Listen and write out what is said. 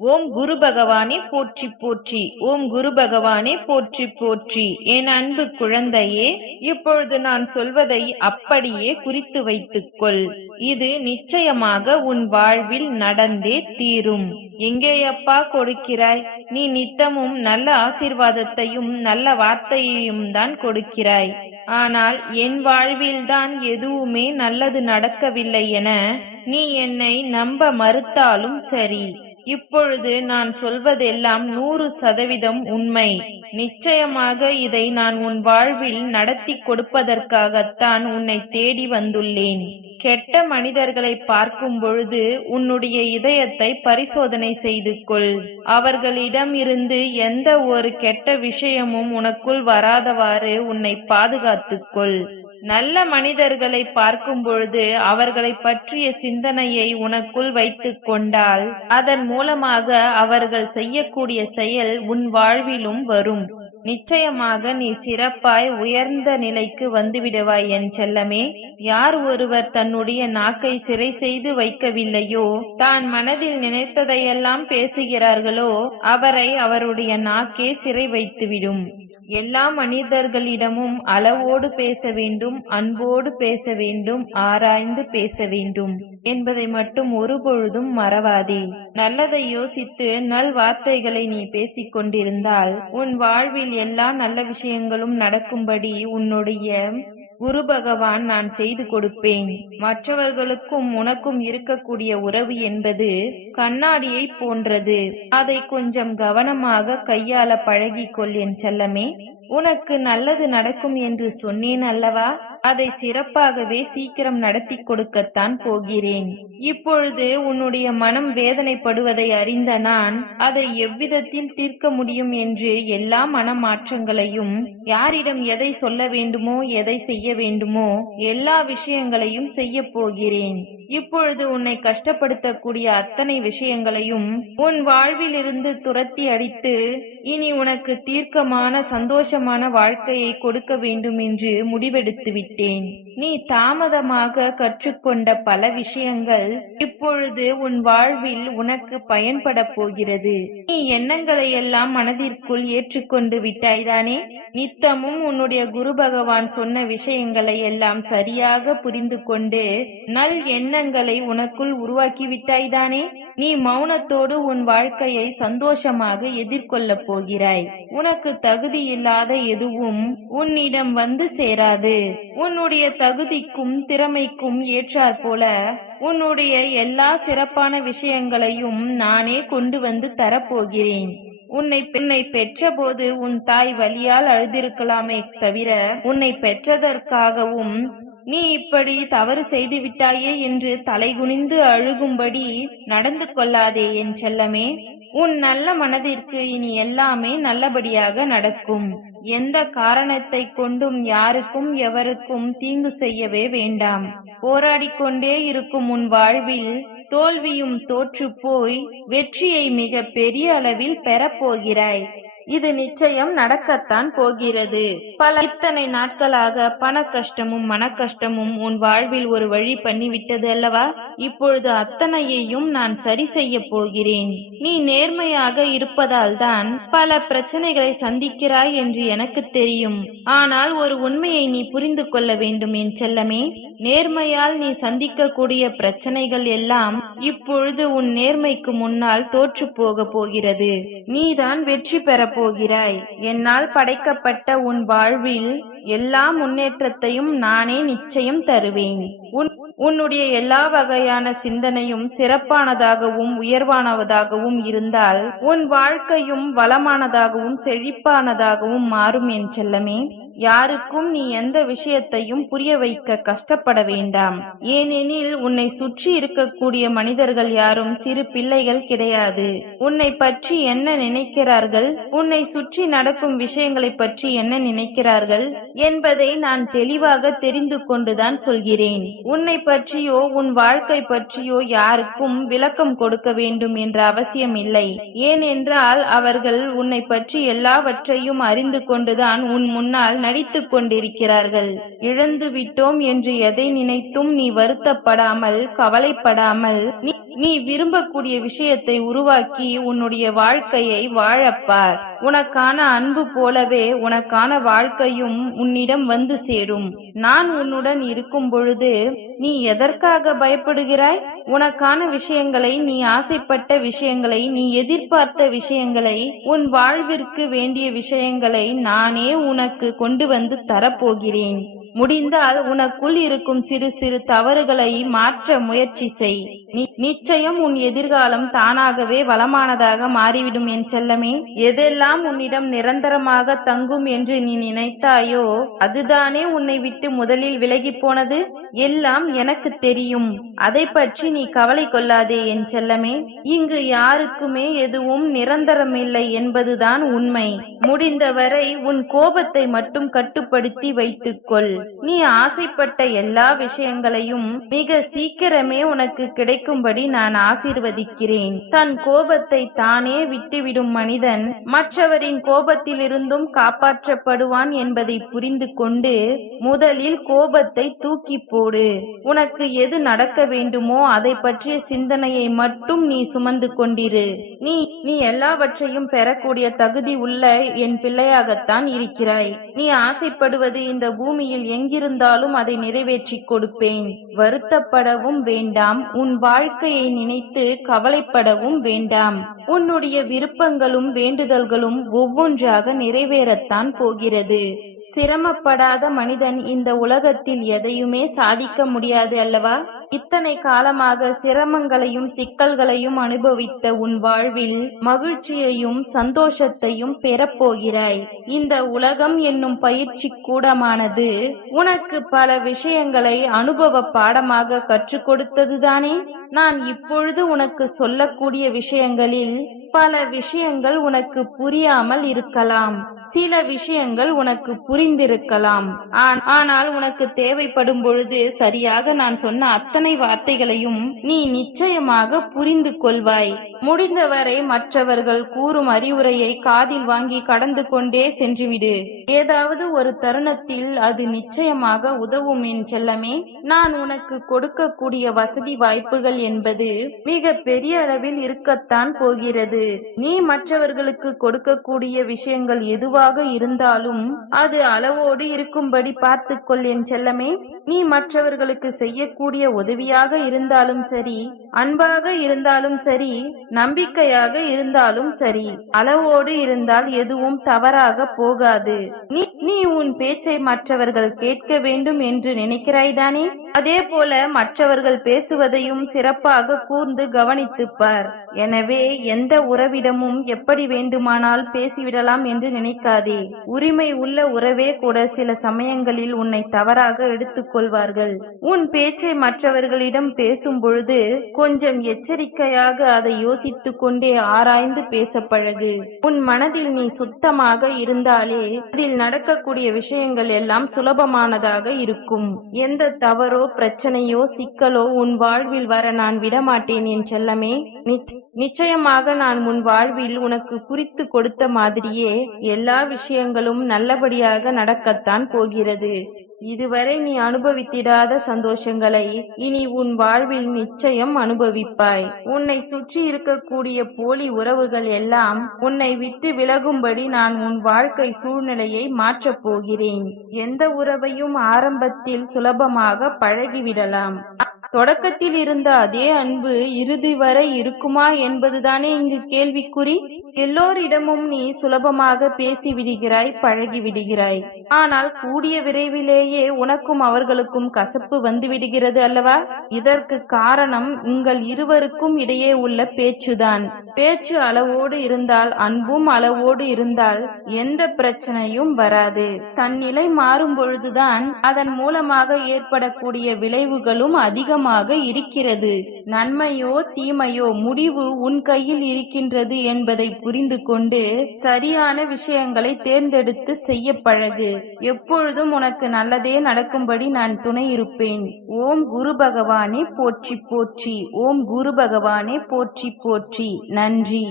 ஓம் குரு பகவானே போற்றி போற்றி. ஓம் குரு பகவானே போற்றி போற்றி. என் அன்பு குழந்தையே இப்பொழுது நான் சொல்வதை அப்படியே குறித்து வைத்துக்கொள். இது நிச்சயமாக உன் வாழ்வில் நடந்தே தீரும். எங்கேயப்பா கொடுக்கிறாய்? நீ நித்தமும் நல்ல ஆசீர்வாதத்தையும் நல்ல வார்த்தையையும் தான் கொடுக்கிறாய். ஆனால் என் வாழ்வில்தான் எதுவுமே நல்லது நடக்கவில்லை என நீ என்னை நம்ப மறுத்தாலும் சரி. இப்பொழுது நான் சொல்வதெல்லாம் நூறு சதவீதம் உண்மை. நிச்சயமாக இதை நான் உன் வாழ்வில் நடத்தி கொடுப்பதற்காகத்தான் உன்னை தேடி வந்துள்ளேன். கெட்ட மனிதர்களை பார்க்கும் பொழுது உன்னுடைய இதயத்தை பரிசோதனை செய்து கொள். அவர்களிடம் இருந்து எந்த ஒரு கெட்ட விஷயமும் உனக்குள் வராதவாறு உன்னை பாதுகாத்துக்கொள் நல்ல மனிதர்களை பார்க்கும் பொழுது அவர்களை பற்றிய சிந்தனையை உனக்குள் வைத்துக் கொண்டால் அதன் மூலமாக அவர்கள் செய்யக்கூடிய செயல் உன் வாழ்விலும் வரும். நிச்சயமாக நீ சிறப்பாய் உயர்ந்த நிலைக்கு வந்துவிடுவாய் என் செல்லமே. யார் ஒருவர் தன்னுடைய நாக்கை சிறை செய்து வைக்கவில்லையோ தான் மனதில் நினைத்ததையெல்லாம் பேசுகிறார்களோ அவரை அவருடைய நாக்கே சிறை வைத்துவிடும். எல்லா மனிதர்களிடமும் அளவோடு பேச வேண்டும் அன்போடு பேச வேண்டும் ஆராய்ந்து பேச வேண்டும் என்பதை மட்டும் ஒருபொழுதும் மறவாதே. நல்லதை யோசித்து நல் வார்த்தைகளை நீ பேசிக் கொண்டிருந்தால் உன் வாழ்வில் எல்லா நல்ல விஷயங்களும் நடக்கும்படி உன்னுடைய குரு பகவான் நான் செய்து கொடுப்பேன். மற்றவர்களுக்கும் உனக்கும் இருக்கக்கூடிய உறவு என்பது கண்ணாடியை போன்றது. அதை கொஞ்சம் கவனமாக கையாள பழகிக்கொள் என் செல்லமே. உனக்கு நல்லது நடக்கும் என்று சொன்னேன் அல்லவா? அதை சிறப்பாகவே சீக்கிரம் நடத்தி கொடுக்கத்தான் போகிறேன். இப்பொழுது உன்னுடைய மனம் வேதனைப்படுவதை அறிந்த நான் அதை எவ்விதத்தில் தீர்க்க முடியும் என்று எல்லா மனமாற்றங்களையும் யாரிடம் எதை சொல்ல வேண்டுமோ எதை செய்ய வேண்டுமோ எல்லா விஷயங்களையும் செய்ய போகிறேன். இப்பொழுது உன்னை கஷ்டப்படுத்தக்கூடிய அத்தனை விஷயங்களையும் உன் வாழ்விலிருந்து துரத்தி அடித்து இனி உனக்கு தீர்க்கமான சந்தோஷமான வாழ்க்கையை கொடுக்க வேண்டும் என்று முடிவெடுத்து விட்டேன் நீ தாமதமாக கற்றுக்கொண்ட பல விஷயங்கள் இப்பொழுது உன் வாழ்வில் உனக்கு பயன்பட போகிறது. நீ எண்ணங்களை எல்லாம் மனதிற்குள் ஏற்றுக்கொண்டு விட்டாய்தானே? நித்தமும் உன்னுடைய குரு பகவான் சொன்ன விஷயங்களை எல்லாம் சரியாக புரிந்து கொண்டு நல் எண்ணங்களை உனக்குள் உருவாக்கி விட்டாய்தானே? நீ மௌனத்தோடு உன் வாழ்க்கையை சந்தோஷமாக எதிர்கொள்ளப் போகிறாய். உனக்கு தகுதி இல்லாத எதுவும் உன்னிடம் வந்து சேராது. உன்னுடைய தகுதிக்கும் திறமைக்கும் ஏற்றாற் போல உன்னுடைய எல்லா சிறப்பான விஷயங்களையும் நானே கொண்டு வந்து தரப்போகிறேன். உன்னை பெண்ணை பெற்றபோது உன் தாய் வலியால் அழுதிருக்கலாமே தவிர உன்னை பெற்றதற்காகவும் நீ இப்படி தவறு செய்து விட்டாயே என்று தலைகுனிந்து அழுகும்படி நடந்து கொள்ளாதே என் செல்லமே. உன் நல்ல மனதிற்கு இனி எல்லாமே நல்லபடியாக நடக்கும். எந்த காரணத்தை கொண்டும் யாருக்கும் எவருக்கும் தீங்கு செய்யவே வேண்டாம். போராடிக்கொண்டே இருக்கும் உன் வாழ்வில் தோல்வியும் தோற்று போய் வெற்றியை மிக பெரிய அளவில் பெறப்போகிறாய் இது நிச்சயம் நடக்கத்தான் போகிறது. பல இத்தனை நாட்களாக பண கஷ்டமும் மன கஷ்டமும் உன் வாழ்வில் ஒரு வழி பண்ணிவிட்டது அல்லவா? இப்பொழுது அத்தனையையும் நான் சரி செய்ய போகிறேன். நீ நேர்மையாக இருப்பதால் தான் பல பிரச்சனைகளை சந்திக்கிறாய் என்று எனக்கு தெரியும். ஆனால் ஒரு உண்மையை நீ புரிந்து கொள்ள வேண்டும் என் செல்லமே. நேர்மையால் நீ சந்திக்கக்கூடிய பிரச்சனைகள் எல்லாம் இப்பொழுது உன் நேர்மைக்கு முன்னால் தோற்று போக போகிறது. நீதான் வெற்றி பெறப் போகிறாய். என்னால் படைக்கப்பட்ட உன் வாழ்வில் எல்லா முன்னேற்றத்தையும் நானே நிச்சயம் தருவேன். உன் உன்னுடைய எல்லா வகையான சிந்தனையும் சிறப்பானதாகவும் உயர்வானதாகவும் இருந்தால் உன் வாழ்க்கையும் வளமானதாகவும் செழிப்பானதாகவும் மாறும் என் செல்லமே. யாருக்கும் நீ எந்த விஷயத்தையும் புரிய வைக்க கஷ்டப்பட வேண்டாம். ஏனெனில் உன்னை சுற்றி இருக்கக்கூடிய மனிதர்கள் யாரும் சிறு பிள்ளைகள் கிடையாது. உன்னை பற்றி என்ன நினைக்கிறார்கள்? உன்னை சுற்றி நடக்கும் விஷயங்களை பற்றி என்ன நினைக்கிறார்கள்? என்பதை நான் தெளிவாக தெரிந்து கொண்டுதான் சொல்கிறேன். உன்னை பற்றியோ உன் வாழ்க்கை பற்றியோ யாருக்கும் விளக்கம் கொடுக்க வேண்டும் என்ற அவசியம் இல்லை. ஏனென்றால் அவர்கள் உன்னை பற்றி எல்லாவற்றையும் அறிந்து கொண்டுதான் உன் முன்னால் நடித்துக் கொண்டிருக்கிறார்கள். இழந்து விட்டோம் என்று எதை நினைத்தும் நீ வருத்தப்படாமல் கவலைப்படாமல் நீ நீ விரும்பக்கூடிய விஷயத்தை உருவாக்கி உன்னுடைய வாழ்க்கையை வாழப்பார். உனக்கான அன்பு போலவே உனக்கான வாழ்க்கையும் உன்னிடம் வந்து சேரும். நான் உன்னுடன் இருக்கும் பொழுது நீ எதற்காக பயப்படுகிறாய்? உனக்கான விஷயங்களை நீ ஆசைப்பட்ட விஷயங்களை நீ எதிர்பார்த்த விஷயங்களை உன் வாழ்விற்கு வேண்டிய விஷயங்களை நானே உனக்கு கொண்டு வந்து தரப்போகிறேன். முடிந்தால் உனக்குள் இருக்கும் சிறு சிறு தவறுகளை மாற்ற முயற்சி செய். நி- நிச்சயம் உன் எதிர்காலம் தானாகவே வளமானதாக மாறிவிடும் என் செல்லமே. எதெல்லாம் உன்னிடம் நிரந்தரமாக தங்கும் என்று நீ நினைத்தாயோ அதுதானே உன்னை விட்டு முதலில் விலகி போனது? எல்லாம் எனக்கு தெரியும். அதை பற்றி நீ கவலை கொள்ளாதே என் செல்லமே. இங்கு யாருக்குமே எதுவும் நிரந்தரமில்லை என்பதுதான் உண்மை. முடிந்தவரை உன் கோபத்தை மட்டும் கட்டுப்படுத்தி வைத்துக்கொள். நீ ஆசைப்பட்ட எல்லா விஷயங்களையும் மிக சீக்கிரமே உனக்கு கிடைக்கும்படி நான் ஆசீர்வதிக்கிறேன். தன் கோபத்தை தானே விட்டுவிடும் மனிதன் மற்றவரின் கோபத்திலிருந்தும் காப்பாற்றப்படுவான் என்பதை புரிந்து கொண்டு முதலில் கோபத்தை தூக்கி போடு. உனக்கு எது நடக்க வேண்டுமோ அதை பற்றிய சிந்தனையை மட்டும் நீ சுமந்து கொண்டிரு. நீ நீ எல்லாவற்றையும் பெறக்கூடிய தகுதி உள்ள என் பிள்ளையாகத்தான் இருக்கிறாய். நீ ஆசைப்படுவது இந்த பூமியில் எங்கிருந்தாலும் அதை நிறைவேற்றிக் கொடுப்பேன். வருத்தப்படவும் வேண்டாம். உன் வாழ்க்கையை நினைத்து கவலைப்படவும் வேண்டாம். உன்னுடைய விருப்பங்களும் வேண்டுதல்களும் ஒவ்வொன்றாக நிறைவேறத்தான் போகிறது. சிரமப்படாத மனிதன் இந்த உலகத்தில் எதையுமே சாதிக்க முடியாது அல்லவா? இத்தனை காலமாக சிரமங்களையும் சிக்கல்களையும் அனுபவித்த உன் வாழ்வில் மகிழ்ச்சியையும் சந்தோஷத்தையும் பெறப்போகிறாய். இந்த உலகம் என்னும் பயிற்சி கூடமானது உனக்கு பல விஷயங்களை அனுபவ பாடமாக கற்றுக் கொடுத்ததுதானே? நான் இப்பொழுது உனக்கு சொல்லக்கூடிய விஷயங்களில் பல விஷயங்கள் உனக்கு புரியாமல் இருக்கலாம். சில விஷயங்கள் உனக்கு புரிந்திருக்கலாம். ஆனால் உனக்கு தேவைப்படும் பொழுது சரியாக நான் சொன்ன அத்தனை வார்த்தைகளையும் நீ நிச்சயமாக புரிந்து கொள்வாய். முடிந்தவரை மற்றவர்கள் கூறும் அறிவுரையை காதில் வாங்கி கடந்து கொண்டே சென்றுவிடு. ஏதாவது ஒரு தருணத்தில் அது நிச்சயமாக உதவும் என் செல்லமே. நான் உனக்கு கொடுக்கக்கூடிய வசதி வாய்ப்புகள் என்பது மிக பெரிய அளவில் இருக்கத்தான் போகிறது. நீ மற்றவர்களுக்கு கொடுக்கக்கூடிய விஷயங்கள் எதுவாக இருந்தாலும் அது அளவோடு இருக்கும்படி பார்த்துக்கொள் என் செல்லமே. நீ மற்றவர்களுக்கு செய்யக்கூடிய உதவியாக இருந்தாலும் சரி அன்பாக இருந்தாலும் சரி நம்பிக்கையாக இருந்தாலும் சரி அளவோடு இருந்தால் எதுவும் தவறாக போகாது. நீ நீ உன் பேச்சை மற்றவர்கள் கேட்க வேண்டும் என்று நினைக்கிறாய்தானே அதே போல மற்றவர்கள் பேசுவதையும் சிறப்பாக கூர்ந்து கவனித்துப்பார். எனவே எந்த உறவிடமும் எப்படி வேண்டுமானால் பேசிவிடலாம் என்று நினைக்காதே. உரிமை உள்ள உறவே கூட சில சமயங்களில் உன்னை தவறாக எடுத்துக்கொள்வார்கள் உன் பேச்சை மற்றவர்களிடம் பேசும் பொழுது கொஞ்சம் எச்சரிக்கையாக அதை யோசித்துக் கொண்டே ஆராய்ந்து பேச பழகு. உன் மனதில் நீ சுத்தமாக இருந்தாலே அதில் நடக்கக்கூடிய விஷயங்கள் எல்லாம் சுலபமானதாக இருக்கும். எந்த தவறோ பிரச்சனையோ சிக்கலோ உன் வாழ்வில் வர நான் விடமாட்டேன் என் செல்லமே நிச்சயம் நிச்சயமாக நான் உன் வாழ்வில் உனக்கு குறித்து கொடுத்த மாதிரியே எல்லா விஷயங்களும் நல்லபடியாக நடக்கத்தான் போகிறது. இதுவரை நீ அனுபவித்திடாத சந்தோஷங்களை இனி உன் வாழ்வில் நிச்சயம் அனுபவிப்பாய். உன்னை சுற்றி இருக்கக்கூடிய போலி உறவுகள் எல்லாம் உன்னை விட்டு விலகும்படி நான் உன் வாழ்க்கை சூழ்நிலையை மாற்றப் போகிறேன். எந்த உறவையும் ஆரம்பத்தில் சுலபமாக பழகிவிடலாம். தொடக்கத்தில் இருந்த அதே அன்பு இறுதி வரை இருக்குமா என்பதுதானே இங்கு கேள்விக்குறி. எல்லோரிடமும் நீ சுலபமாக பேசி விடுகிறாய் பழகி விடுகிறாய் ஆனால் கூடிய விரைவிலேயே உனக்கும் அவர்களுக்கும் கசப்பு வந்து விடுகிறது அல்லவா? இதற்கு காரணம் உங்கள் இருவருக்கும் இடையே உள்ள பேச்சுதான். பேச்சு அளவோடு இருந்தால் அன்பும் அளவோடு இருந்தால் எந்த பிரச்சனையும் வராது. தன் நிலை மாறும் பொழுதுதான் அதன் மூலமாக ஏற்படக்கூடிய விளைவுகளும் அதிகம் அதிகமாக இருக்கிறது. நன்மையோ தீமையோ முடிவு உன் கையில் இருக்கின்றது என்பதை புரிந்து கொண்டு சரியான விஷயங்களை தேர்ந்தெடுத்து செய்ய பழகு. எப்பொழுதும் உனக்கு நல்லதே நடக்கும்படி நான் துணை இருப்பேன். ஓம் குரு பகவானே போற்றி போற்றி. ஓம் குரு பகவானே போற்றி போற்றி. நன்றி.